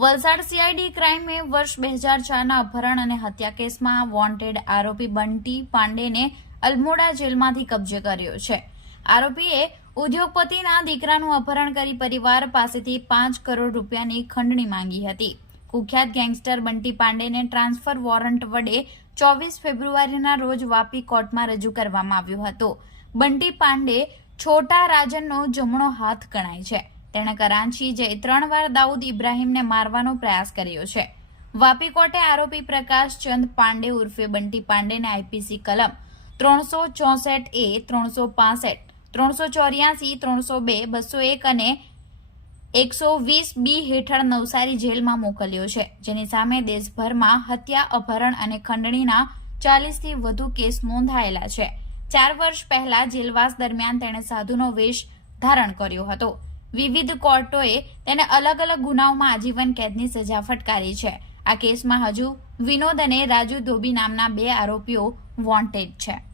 Valsad CID ક્રાઇમે વર્ષ બે હજાર ચારના અપહરણ અને હત્યા કેસમાં વોન્ટેડ આરોપી બંટી પાંડેને અલમોડા જેલમાંથી કબજે કર્યો છે. આરોપીએ ઉદ્યોગપતિના દીકરાનું અપહરણ કરી પરિવાર પાસેથી પાંચ કરોડ રૂપિયાની ખંડણી માંગી હતી. કુખ્યાત ગેંગસ્ટર બંટી પાંડેને ટ્રાન્સફર વોરંટ વડે ચોવીસ ફેબ્રુઆરીના રોજ વાપી કોર્ટમાં રજૂ કરવામાં આવ્યો હતો. બંટી પાંડે છોટા રાજનનો જમણો હાથ ગણાય છે. તેણે કરાંચી જઈ ત્રણ વાર દાઉદ ઇબ્રાહીમને મારવાનો પ્રયાસ કર્યો છે. વાપી કોર્ટે આરોપી પ્રકાશ ચંદ પાંડે ઉર્ફે બંટી પાંડેને આઈપીસી કલમ ત્રણસો ચોસઠ એ, ત્રણસો પાસઠ, ત્રણસો ચોર્યાસી, ત્રણસો બે, બસો એક અને એકસો વીસ બી હેઠળ નવસારી જેલમાં મોકલ્યો છે, જેની સામે દેશભરમાં હત્યા, અપહરણ અને ખંડણીના ચાલીસથી વધુ કેસ નોંધાયેલા છે. ચાર વર્ષ પહેલા જેલવાસ દરમિયાન તેણે સાધુનો વેશ ધારણ કર્યો હતો. વિવિધ કોર્ટોએ તેને અલગ અલગ ગુનાઓમાં આજીવન કેદની સજા ફટકારી છે. આ કેસમાં હજુ વિનોદ અને રાજુ ધોબી નામના બે આરોપીઓ વોન્ટેડ છે.